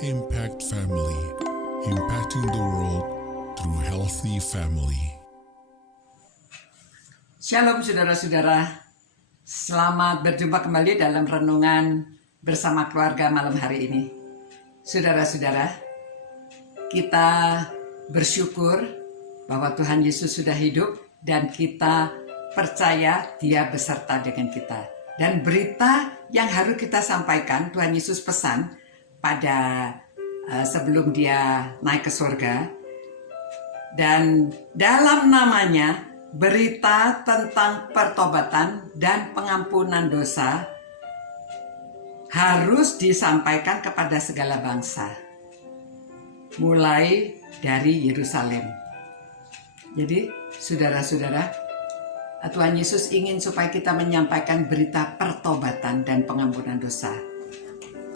Impact Family, impacting the world through healthy family. Shalom saudara-saudara, selamat berjumpa kembali dalam renungan bersama keluarga malam hari ini. Saudara-saudara, kita bersyukur bahwa Tuhan Yesus sudah hidup dan kita percaya Dia beserta dengan kita. Dan berita yang harus kita sampaikan, Tuhan Yesus pesan pada sebelum Dia naik ke surga. Dan dalam namanya, berita tentang pertobatan dan pengampunan dosa harus disampaikan kepada segala bangsa, mulai dari Yerusalem. Jadi, saudara-saudara, Tuhan Yesus ingin supaya kita menyampaikan berita pertobatan dan pengampunan dosa.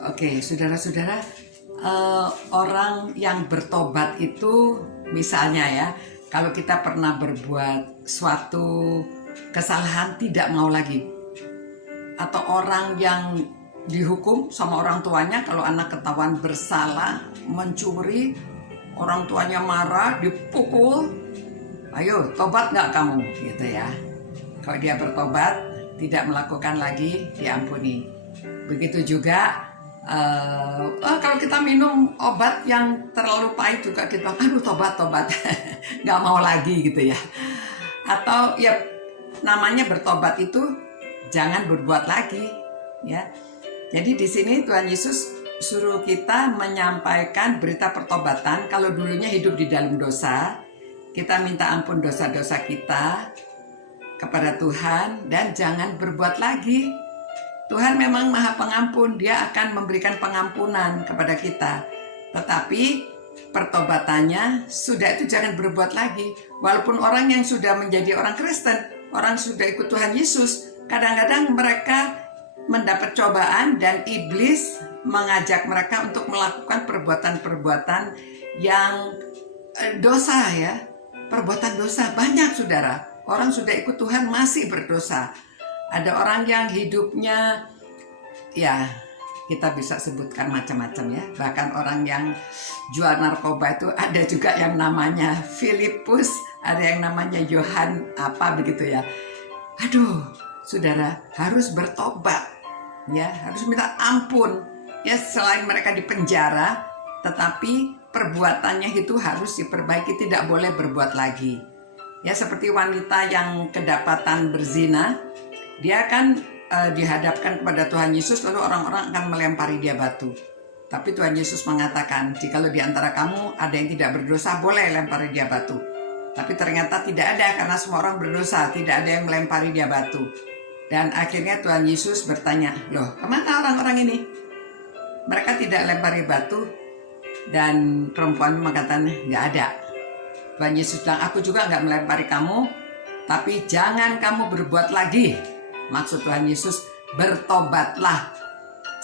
Oke, saudara-saudara, orang yang bertobat itu misalnya ya, kalau kita pernah berbuat suatu kesalahan tidak mau lagi. Atau orang yang dihukum sama orang tuanya, kalau anak ketahuan bersalah, mencuri, orang tuanya marah, dipukul, ayo tobat nggak kamu? Gitu ya. Kalau dia bertobat, tidak melakukan lagi, diampuni. Begitu juga kalau kita minum obat yang terlalu pahit juga kita aduh tobat nggak mau lagi gitu ya. Atau ya namanya bertobat itu jangan berbuat lagi ya. Jadi di sini Tuhan Yesus suruh kita menyampaikan berita pertobatan. Kalau dulunya hidup di dalam dosa, kita minta ampun dosa-dosa kita kepada Tuhan dan jangan berbuat lagi. Tuhan memang Maha Pengampun, Dia akan memberikan pengampunan kepada kita. Tetapi pertobatannya sudah itu jangan berbuat lagi. Walaupun orang yang sudah menjadi orang Kristen, orang sudah ikut Tuhan Yesus, kadang-kadang mereka mendapat cobaan dan iblis mengajak mereka untuk melakukan perbuatan-perbuatan yang dosa ya. Perbuatan dosa banyak saudara. Orang sudah ikut Tuhan masih berdosa. Ada orang yang hidupnya, ya kita bisa sebutkan macam-macam ya. Bahkan orang yang jual narkoba itu ada juga yang namanya Filipus, ada yang namanya Yohan apa begitu ya. Aduh, saudara harus bertobat, ya harus minta ampun. Ya selain mereka dipenjara, tetapi perbuatannya itu harus diperbaiki, tidak boleh berbuat lagi. Ya seperti wanita yang kedapatan berzina. Dia akan dihadapkan kepada Tuhan Yesus, lalu orang-orang akan melempari dia batu. Tapi Tuhan Yesus mengatakan, jikalau di antara kamu ada yang tidak berdosa, boleh lempari dia batu. Tapi ternyata tidak ada, karena semua orang berdosa, tidak ada yang melempari dia batu. Dan akhirnya Tuhan Yesus bertanya, loh kemana orang-orang ini? Mereka tidak lempari batu, dan perempuan mengatakan, nggak ada. Tuhan Yesus bilang, aku juga nggak melempari kamu, tapi jangan kamu berbuat lagi. Maksud Tuhan Yesus, bertobatlah,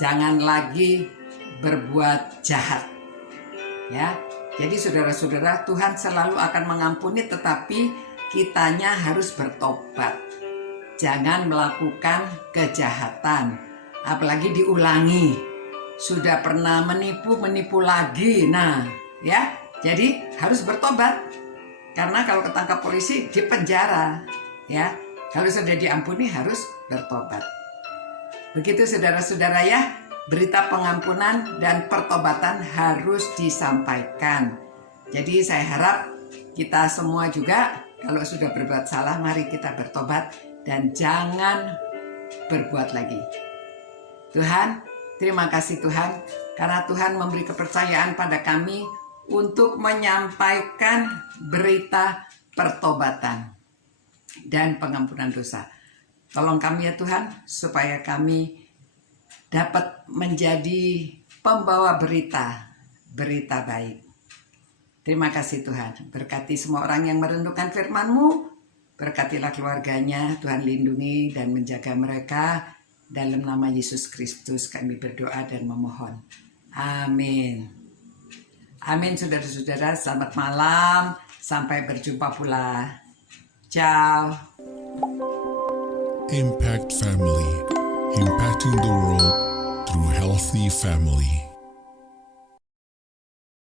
jangan lagi berbuat jahat. Ya, jadi saudara-saudara, Tuhan selalu akan mengampuni, tetapi kitanya harus bertobat. Jangan melakukan kejahatan, apalagi diulangi. Sudah pernah menipu lagi. Nah, ya, jadi harus bertobat. Karena kalau ketangkap polisi dipenjara, ya. Kalau sudah diampuni harus bertobat. Begitu saudara-saudara ya, berita pengampunan dan pertobatan harus disampaikan. Jadi saya harap kita semua juga kalau sudah berbuat salah, mari kita bertobat dan jangan berbuat lagi. Tuhan, terima kasih Tuhan, karena Tuhan memberi kepercayaan pada kami untuk menyampaikan berita pertobatan dan pengampunan dosa. Tolong kami ya Tuhan, supaya kami dapat menjadi pembawa berita baik. Terima kasih Tuhan. Berkati semua orang yang merenungkan firman-Mu. Berkatilah keluarganya, Tuhan lindungi dan menjaga mereka. Dalam nama Yesus Kristus kami berdoa dan memohon. Amin. Amin saudara-saudara, selamat malam. Sampai berjumpa pula. Ciao. Impact Family, impacting the world through healthy family.